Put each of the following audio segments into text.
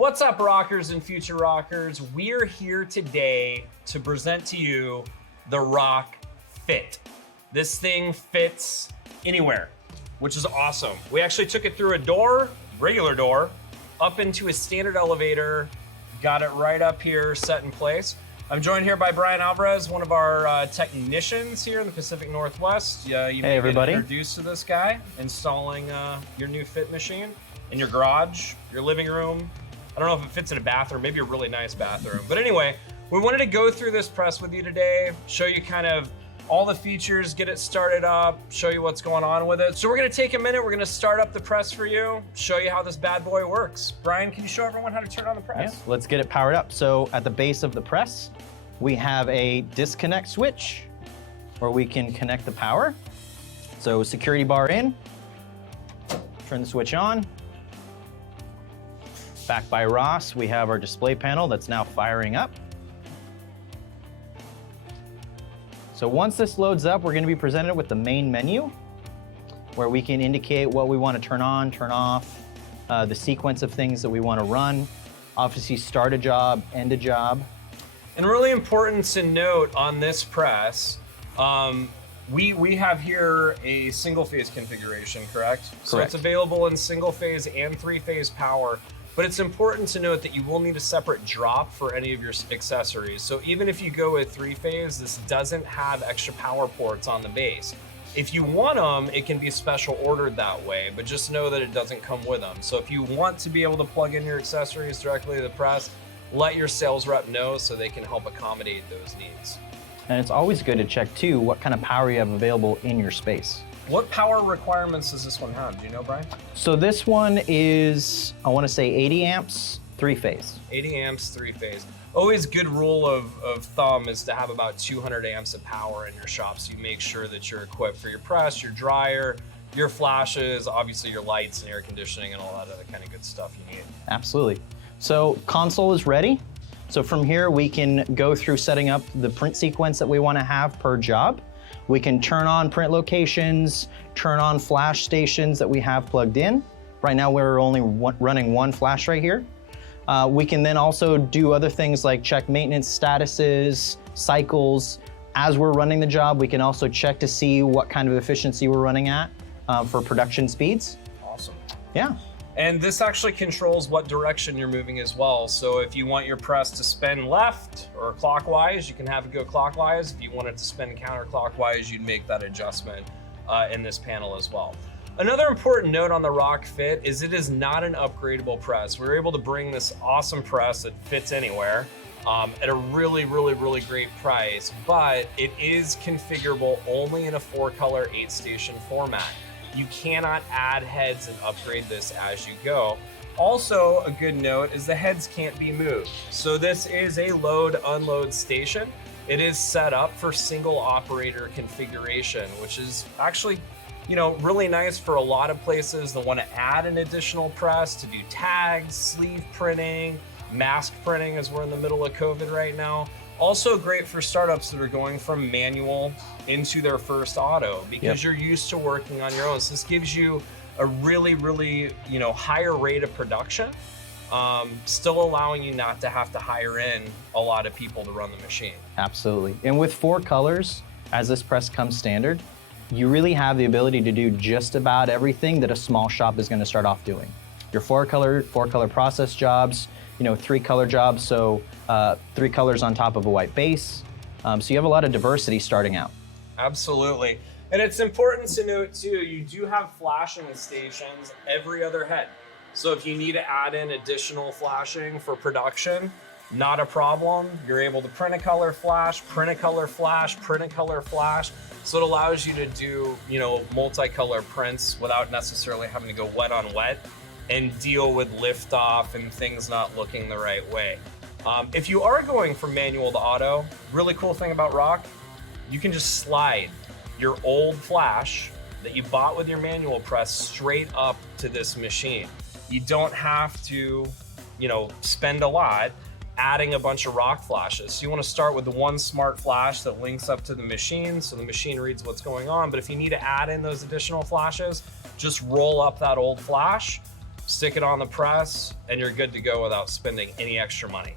What's up, rockers and future rockers? We're here today to present to you the ROQ Fit. This thing fits anywhere, which is awesome. We actually took it through a door, regular door, up into a standard elevator, got it right up here, set in place. I'm joined here by Bryan Alvarez, one of our technicians here in the Pacific Northwest. You may everybody. Get introduced to this guy, installing your new Fit machine in your garage, your living room. I don't know if it fits in a bathroom, maybe a really nice bathroom. But anyway, we wanted to go through this press with you today, show you kind of all the features, get it started up, show you what's going on with it. So we're gonna take a minute, we're gonna start up the press for you, show you how this bad boy works. Bryan, can you show everyone how to turn on the press? Yeah, let's get it powered up. So at the base of the press, we have a disconnect switch where we can connect the power. So security bar in, turn the switch on. Back by Ross, we have our display panel that's now firing up. So once this loads up, we're going to be presented with the main menu where we can indicate what we want to turn on, turn off, the sequence of things that we want to run, obviously start a job, end a job. And really important to note on this press, we have here a single phase configuration, correct? So it's available in single phase and 3-phase power. But it's important to note that you will need a separate drop for any of your accessories. So even if you go with 3-phase, this doesn't have extra power ports on the base. If you want them, it can be special ordered that way, but just know that it doesn't come with them. So if you want to be able to plug in your accessories directly to the press, let your sales rep know so they can help accommodate those needs. And it's always good to check too what kind of power you have available in your space. What power requirements does this one have? Do you know, Bryan? So this one is, I want to say 80 amps, 3-phase. 80 amps, 3-phase. Always good rule of thumb is to have about 200 amps of power in your shop, so you make sure that you're equipped for your press, your dryer, your flashes, obviously your lights and air conditioning and all that other kind of good stuff you need. Absolutely. So console is ready. So from here we can go through setting up the print sequence that we want to have per job. We can turn on print locations, turn on flash stations that we have plugged in. Right now we're only running one flash right here. We can then also do other things like check maintenance statuses, cycles. As we're running the job, we can also check to see what kind of efficiency we're running at for production speeds. Awesome. Yeah. And this actually controls what direction you're moving as well. So if you want your press to spin left or clockwise, you can have it go clockwise. If you want it to spin counterclockwise, you'd make that adjustment in this panel as well. Another important note on the ROQ Fit is it is not an upgradable press. We were able to bring this awesome press that fits anywhere at a really, really, really great price, but it is configurable only in a 4-color 8-station format. You cannot add heads and upgrade this as you go. Also, a good note is the heads can't be moved. So this is a load unload station. It is set up for single operator configuration, which is actually, really nice for a lot of places that want to add an additional press to do tags, sleeve printing, mask printing as we're in the middle of COVID right now. Also great for startups that are going from manual into their first auto because you're used to working on your own. So this gives you a really, really, higher rate of production, still allowing you not to have to hire in a lot of people to run the machine. Absolutely. And with 4 colors, as this press comes standard, you really have the ability to do just about everything that a small shop is going to start off doing. Your 4-color process jobs, 3-color jobs, so 3 colors on top of a white base. So you have a lot of diversity starting out. Absolutely. And it's important to note too, you do have flashing stations every other head. So if you need to add in additional flashing for production, not a problem. You're able to print a color flash, print a color flash, print a color flash. So it allows you to do, multicolor prints without necessarily having to go wet on wet and deal with liftoff and things not looking the right way. If you are going from manual to auto, really cool thing about ROQ, you can just slide your old flash that you bought with your manual press straight up to this machine. You don't have to, spend a lot adding a bunch of ROQ flashes. So you want to start with the one smart flash that links up to the machine so the machine reads what's going on. But if you need to add in those additional flashes, just roll up that old flash, stick it on the press, and you're good to go without spending any extra money.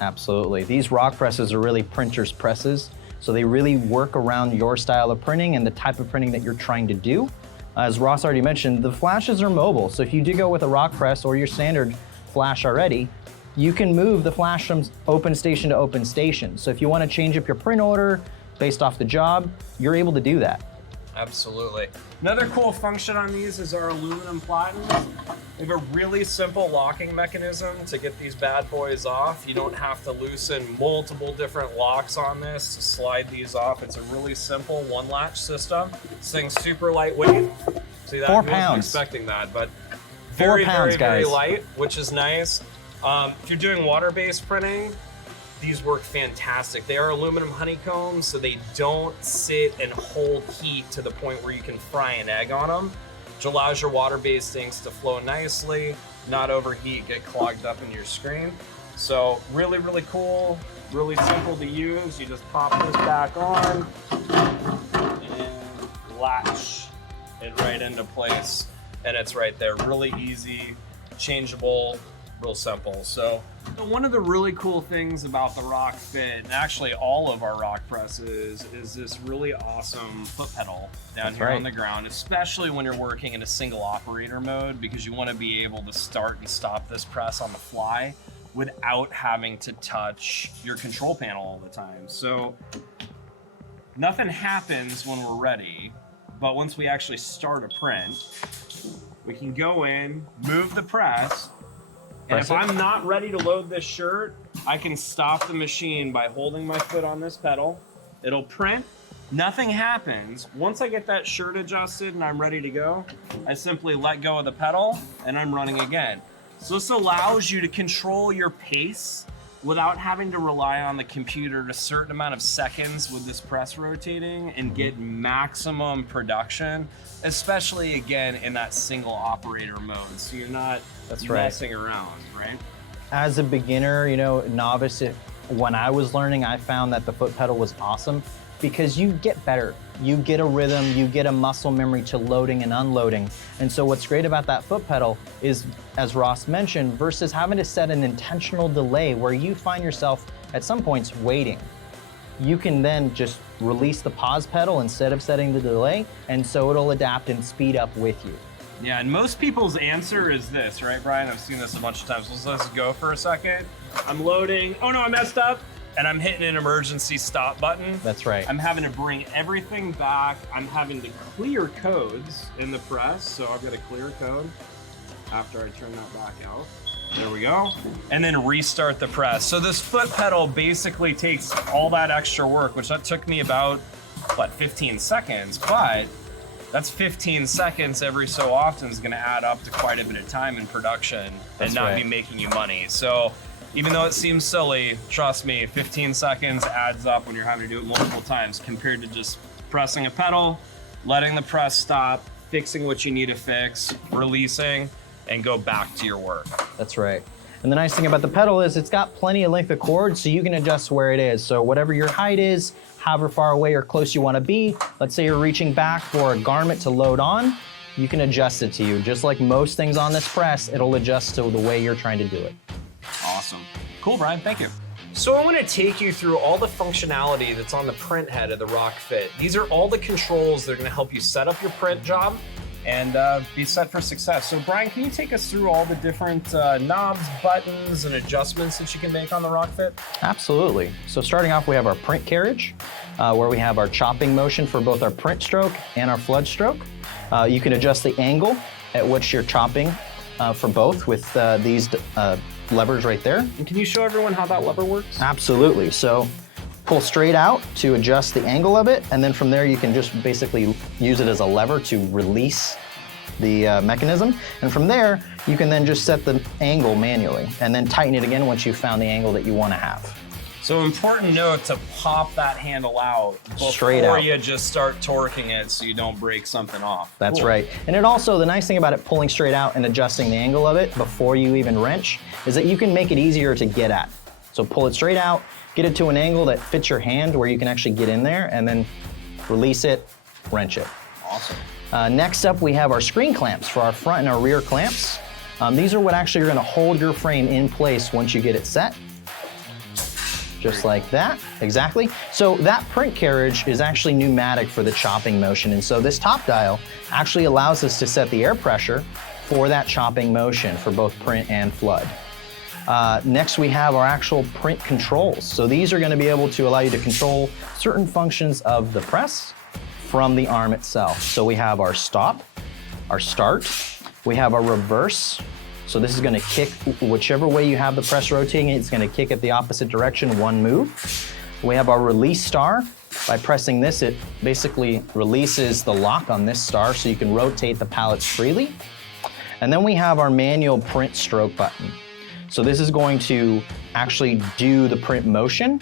Absolutely. These ROQ presses are really printer's presses, so they really work around your style of printing and the type of printing that you're trying to do. As Ross already mentioned, the flashes are mobile, so if you do go with a ROQ press or your standard flash already, you can move the flash from open station to open station. So if you want to change up your print order based off the job, you're able to do that. Absolutely. Another cool function on these is our aluminum platen. We have a really simple locking mechanism to get these bad boys off. You don't have to loosen multiple different locks on this to slide these off. It's a really simple one latch system. This thing's super lightweight. See that? 4 I wasn't pounds. expecting that, but 4 very, pounds, very guys. light, which is nice. If you're doing water-based printing, these work fantastic. They are aluminum honeycombs, so they don't sit and hold heat to the point where you can fry an egg on them, which allows your water-based inks to flow nicely, not overheat, get clogged up in your screen. So really, really cool, really simple to use. You just pop this back on and latch it right into place, and it's right there. Really easy, changeable, real simple. So one of the really cool things about the ROQ Fit, and actually all of our ROQ presses, is this really awesome foot pedal down here on the ground, especially when you're working in a single operator mode, because you want to be able to start and stop this press on the fly without having to touch your control panel all the time. So nothing happens when we're ready, but once we actually start a print, we can go in, move the press, and if I'm not ready to load this shirt, I can stop the machine by holding my foot on this pedal. It'll print, nothing happens. Once I get that shirt adjusted and I'm ready to go, I simply let go of the pedal and I'm running again. So this allows you to control your pace without having to rely on the computer a certain amount of seconds with this press rotating and get maximum production, especially again in that single operator mode. So you're not messing around, right? As a beginner, novice, when I was learning, I found that the foot pedal was awesome because you get better. You get a rhythm, you get a muscle memory to loading and unloading. And so what's great about that foot pedal is, as Ross mentioned, versus having to set an intentional delay where you find yourself at some points waiting. You can then just release the pause pedal instead of setting the delay, and so it'll adapt and speed up with you. Yeah, and most people's answer is this, right, Brian? I've seen this a bunch of times. Let's go for a second. I'm loading. Oh no, I messed up. And I'm hitting an emergency stop button. That's right. I'm having to bring everything back. I'm having to clear codes in the press. So I've got to clear code after I turn that back out. There we go. And then restart the press. So this foot pedal basically takes all that extra work, which that took me about, 15 seconds. But that's 15 seconds every so often is going to add up to quite a bit of time in production and not be making you money. So even though it seems silly, trust me, 15 seconds adds up when you're having to do it multiple times compared to just pressing a pedal, letting the press stop, fixing what you need to fix, releasing, and go back to your work. That's right. And the nice thing about the pedal is it's got plenty of length of cord, so you can adjust where it is. So whatever your height is, however far away or close you want to be, let's say you're reaching back for a garment to load on, you can adjust it to you. Just like most things on this press, it'll adjust to the way you're trying to do it. Awesome. Cool, Brian, thank you. So I want to take you through all the functionality that's on the print head of the ROQ Fit. These are all the controls that are going to help you set up your print job and be set for success. So Brian, can you take us through all the different knobs, buttons, and adjustments that you can make on the ROQ Fit? Absolutely. So starting off, we have our print carriage, where we have our chopping motion for both our print stroke and our flood stroke. You can adjust the angle at which you're chopping for both with these levers right there. And can you show everyone how that lever works? Absolutely. So pull straight out to adjust the angle of it, and then from there you can just basically use it as a lever to release the mechanism. And from there, you can then just set the angle manually and then tighten it again once you've found the angle that you want to have. So important note to pop that handle out Straight out. before you just start torquing it so you don't break something off. That's Cool. right. And it also, the nice thing about it pulling straight out and adjusting the angle of it before you even wrench is that you can make it easier to get at. So pull it straight out, get it to an angle that fits your hand where you can actually get in there, and then release it, wrench it. Awesome. Next up, we have our screen clamps for our front and our rear clamps. These are what actually are gonna hold your frame in place once you get it set. Just like that, exactly. So that print carriage is actually pneumatic for the chopping motion. And so this top dial actually allows us to set the air pressure for that chopping motion for both print and flood. Next, we have our actual print controls. So these are gonna be able to allow you to control certain functions of the press from the arm itself. So we have our stop, our start, we have our reverse. So this is gonna kick, whichever way you have the press rotating, it's gonna kick it the opposite direction, one move. We have our release star. By pressing this, it basically releases the lock on this star so you can rotate the pallets freely. And then we have our manual print stroke button. So this is going to actually do the print motion.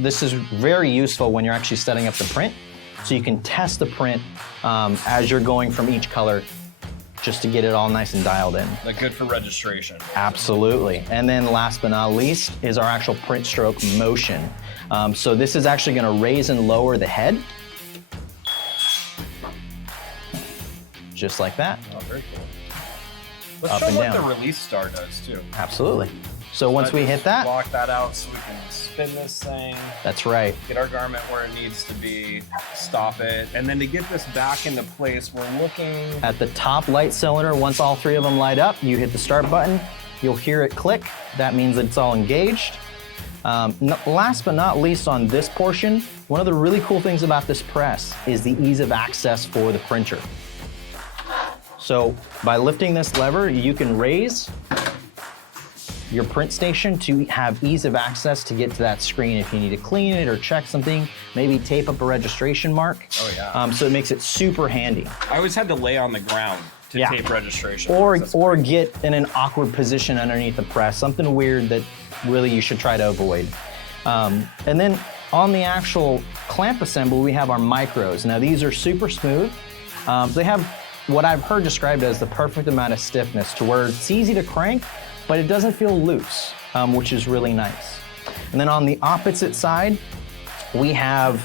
This is very useful when you're actually setting up the print. So you can test the print as you're going from each color just to get it all nice and dialed in. Like good for registration. Absolutely. And then last but not least is our actual print stroke motion. So this is actually gonna raise and lower the head. Just like that. Oh, very cool. Let's Up show and what down. the release star does too. Absolutely. So once we hit that, Block that out so we can spin this thing, that's right. get our garment where it needs to be, stop it. And then to get this back into place, we're looking At the top light cylinder, once all three of them light up, you hit the start button, you'll hear it click. That means that it's all engaged. Last but not least on this portion, one of the really cool things about this press is the ease of access for the printer. So by lifting this lever, you can raise your print station to have ease of access to get to that screen if you need to clean it or check something, maybe tape up a registration mark. Oh yeah. So it makes it super handy. I always had to lay on the ground to Yeah. tape registration. Or get in an awkward position underneath the press, something weird that really you should try to avoid. And then on the actual clamp assembly, we have our micros. Now these are super smooth. They have what I've heard described as the perfect amount of stiffness to where it's easy to crank, but it doesn't feel loose, which is really nice. And then on the opposite side, we have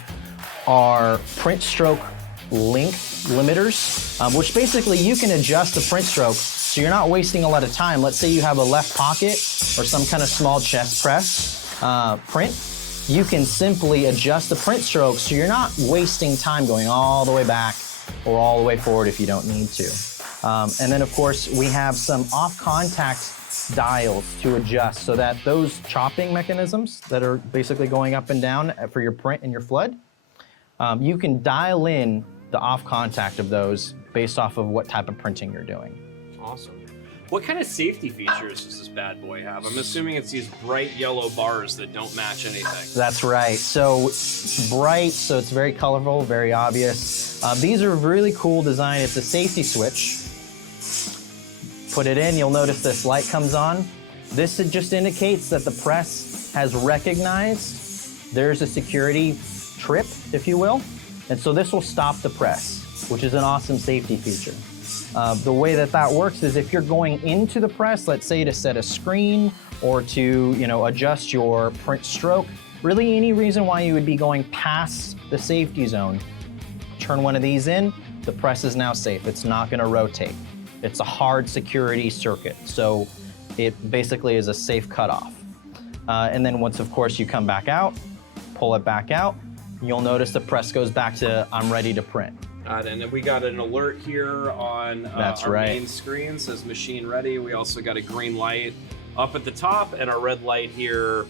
our print stroke length limiters, which basically you can adjust the print stroke so you're not wasting a lot of time. Let's say you have a left pocket or some kind of small chest press print. You can simply adjust the print stroke so you're not wasting time going all the way back or all the way forward if you don't need to. And then of course we have some off contact dials to adjust so that those chopping mechanisms that are basically going up and down for your print and your flood, you can dial in the off contact of those based off of what type of printing you're doing. Awesome. What kind of safety features does this bad boy have? I'm assuming it's these bright yellow bars that don't match anything. That's right. So bright, so it's very colorful, very obvious. These are really cool design. It's a safety switch. Put it in, you'll notice this light comes on. This just indicates that the press has recognized there's a security trip, if you will. And so this will stop the press, which is an awesome safety feature. The way that that works is if you're going into the press, let's say to set a screen or to adjust your print stroke, really any reason why you would be going past the safety zone, turn one of these in, the press is now safe. It's not gonna rotate. It's a hard security circuit. So it basically is a safe cutoff. And then once, of course, you come back out, pull it back out, you'll notice the press goes back to I'm ready to print. And then we got an alert here on our main screen, says machine ready. We also got a green light up at the top and a red light here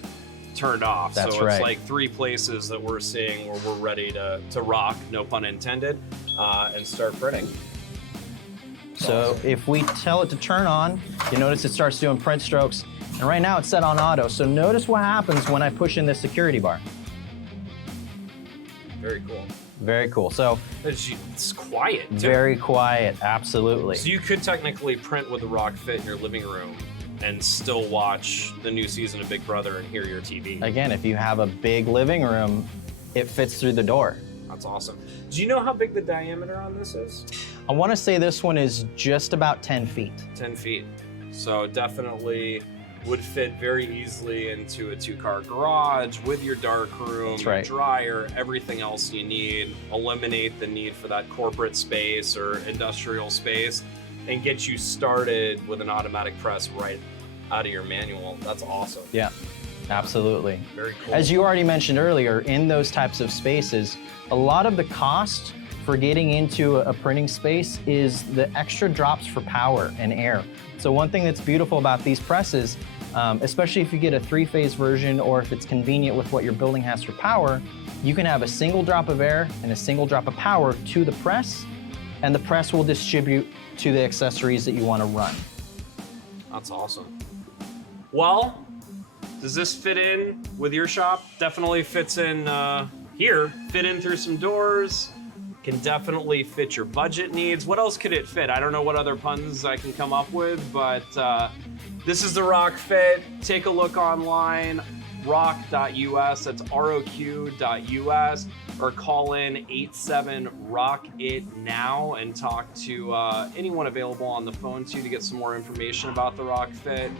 turned off. That's so it's right. like 3 places that we're seeing where we're ready to rock, no pun intended, and start printing. So if we tell it to turn on, you notice it starts doing print strokes. And right now it's set on auto. So notice what happens when I push in this security bar. Very cool. Very cool. So It's quiet, too. very quiet, absolutely. So you could technically print with the ROQ Fit in your living room and still watch the new season of Big Brother and hear your TV. Again, if you have a big living room, it fits through the door. That's awesome. Do you know how big the diameter on this is? I want to say this one is just about 10 feet. 10 feet. So definitely would fit very easily into a 2-car garage with your dark room, That's right. your dryer, everything else you need. Eliminate the need for that corporate space or industrial space. and get you started with an automatic press right out of your manual. That's awesome. Yeah, absolutely. Very cool. As you already mentioned earlier, in those types of spaces, a lot of the cost for getting into a printing space is the extra drops for power and air. So one thing that's beautiful about these presses, especially if you get a 3-phase version or if it's convenient with what your building has for power, you can have a single drop of air and a single drop of power to the press, and the press will distribute to the accessories that you want to run. That's awesome. Well, does this fit in with your shop? Definitely fits in here. Fit in through some doors. Can definitely fit your budget needs. What else could it fit? I don't know what other puns I can come up with, but this is the ROQ Fit. Take a look online, roq.us, that's ROQ.us, or call in 87-ROQ-IT-NOW and talk to anyone available on the phone to get some more information about the ROQ Fit.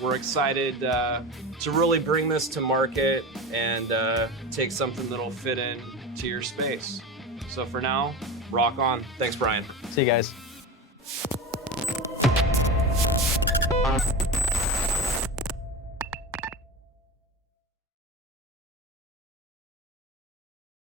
We're excited to really bring this to market and take something that'll fit in to your space. So for now, rock on. Thanks, Bryan. See you guys.